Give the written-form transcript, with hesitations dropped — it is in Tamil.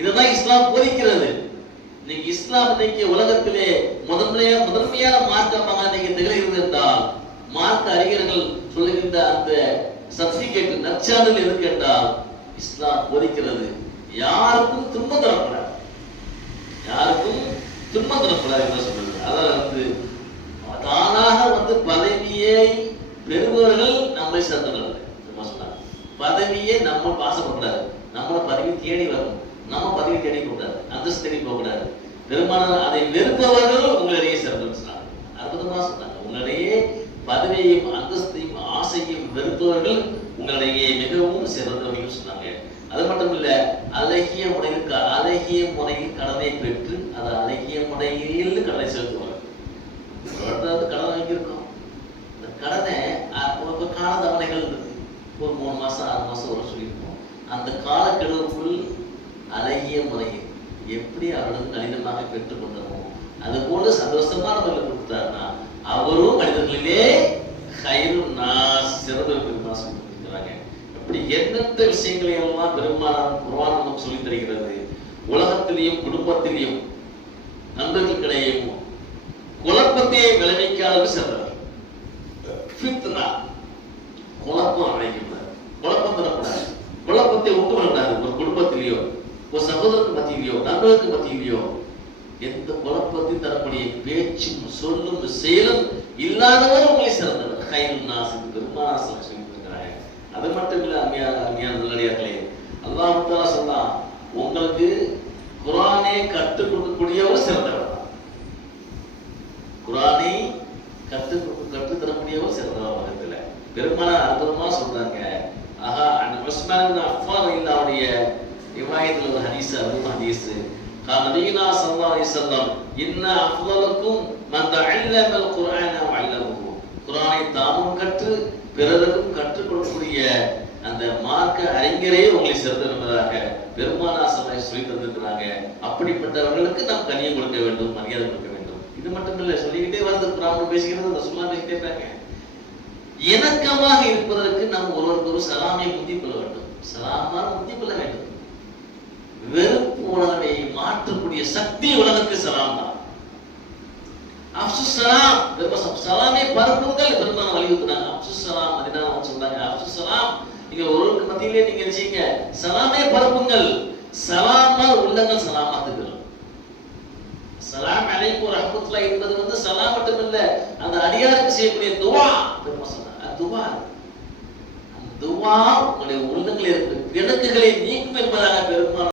இதுதான் இஸ்லாம் போதிக்கிறது. இன்னைக்கு இஸ்லாம் இன்னைக்கு உலகத்திலே முதன்மையான மார்க்கமாக இன்னைக்கு திகழ்கிறது என்றால், மார்க்க அறிஞர்கள் சொல்லுகின்ற அந்த சர்டிபிகேட் நற்சான்றிதழ் எதுக்கு என்றால், இஸ்லாம் போதிக்கிறது யாருக்கும் துன்பம் தரக்கூடாது, யாருக்கும் துன்பம் தரக்கூடாது என்று சொல்றது. அதாவது தானாக பதவியை பெறுபவர்கள் நம்மை சேர்ந்தவர்கள். பதவியே நம்ம பாசப்படக்கூடாது, நம்மளோட பதவி தேடி வரணும், நம்ம பதவி தேடி போகக்கூடாது, அந்தஸ்து தேடி போகக்கூடாது. பெரும்பாலும் அதை வெறுப்பவர்கள் உங்களிடையே சேர்ந்து சொன்னாங்க. அற்புதமா சொன்னாங்க, உங்களிடையே பதவியையும் அந்தஸ்தையும் ஆசையும் வெறுப்பவர்கள் உங்களிடையே மிகவும் சிறந்தவர்கள் சொன்னாங்க. அது மட்டும் இல்ல, அழகிய முறையில் கடனை பெற்று அதை அழகிய முறையில் கடனை செலுத்துவாங்க. கடன் வாங்கியிருக்கோம், இந்த கடனை கால தவணைகள் இருக்கு, ஒரு 3 மாசம் 6 மாசம் வர சொல்லியிருக்கோம். அந்த காலக்கெடுவுக்குள் அழகிய முறையில் எப்படி அவர்களுக்கு கடினமாக பெற்றுக் கொண்டோமோ அது போல சந்தோஷமா நம்மளுக்கு கொடுத்தாருன்னா அவரும் மனிதர்களிலே சிறந்த சொல்லியிருக்கிறாங்க. இப்படி எண்ணற்ற விஷயங்களை எல்லாம் பெரும்பாலான குர்ஆன் நமக்கு சொல்லித் தருகிறது. உலகத்திலேயும் குடும்பத்திலேயும் நண்பர்களுக்கிடையும் குழப்பத்தையே விளைவிக்காத சிறந்தவர். குழப்பம் அழைக்கக்கூடாது, குழப்பம் தரக்கூடாது, குழப்பத்தை உண்டு பண்ணக்கூடாது. ஒரு குடும்பத்திலேயோ ஒரு சகோதரருக்கு மத்தியிலையோ நண்பர்களுக்கு மத்தியிலையோ எந்த குழப்பத்தையும் தரக்கூடிய பேச்சும் சொல்லும் செயலும் இல்லாதவர் உங்களை சிறந்தவர். பெருமானார் சொல்லியிருக்கிறாங்க. அது மட்டும் இல்ல, அருமையான நல்லடியார்களே, அல்லாஹ் தஆலா சொன்னான், உங்களுக்கு குர்ஆனை கற்றுக் கொடுக்கக்கூடியவர் சிறந்தவர். குர்ஆனை கற்றுத்தரக்கூடியவர் சிறந்தவர். உலகத்துல பெருமானார் அற்புதமா சொல்றாங்க. உஸ்மான் இப்னு அஃபான் அவருடைய ரிவாயத்துல ஒரு ஹதீஸ், ஹதீஸ் நபியினா ஸல்லல்லாஹு அலைஹி வஸல்லம், இன்ன அஃதலக்கும் மன் தஅல்லமல் குர்ஆன வ அல்லமஹு, குர்ஆனை தாமும் கற்று பிறருக்கும் கற்றுக் கொடுக்கக்கூடிய அந்த மார்க்க அறிஞரே உங்களை சிறந்தவர் என்பதாக பெருமானார் ஸல்லல்லாஹு அலைஹி சொல்லி தந்திருக்கிறாங்க. அப்படிப்பட்டவர்களுக்கு நாம் கண்ணியம் கொடுக்க வேண்டும், மரியாதை கொடுக்க வேண்டும். இது மட்டும் இல்ல, சொல்லிக்கிட்டே வருது, குர்ஆன் பேசுகிறது, ரசூலுல்லாஹ் பேசிட்டே இருக்காங்க. இணக்கமாக இருப்பதற்கு நாம் ஒருவருக்கு சலாமை முந்திக் கொள்ள வேண்டும், சலாமாக முந்திக் கொள்ள வேண்டும். வெறுப்பு உணர்வை மாற்றக்கூடிய சக்தி உலகத்துக்கு சலாம் தான். அப்சுஸ் சலாம், சலாமே பரப்புங்கள் பெரும்பாலும் வலியுறுத்தினாங்க. அப்சுஸ் சலாம் அதுதான் சொல்றாங்க. அப்சுஸ் சலாம், நீங்க ஒருவருக்கு மத்தியிலே நீங்க நினைச்சீங்க சலாமே பரப்புங்கள், சலாமால் உள்ளங்கள் சலாமாத்துகள். சலாம் அலைக்கும் ரஹ்மத்துல்லாஹி என்பது சலாம் மட்டும் இல்ல, அந்த அடியாருக்கு செய்யக்கூடிய துஆ. துஆ, அந்த துஆ உங்களுடைய உள்ளங்களில் இருக்கிற பிணக்குகளை நீக்கும் என்பதாக பெரும்பாலும்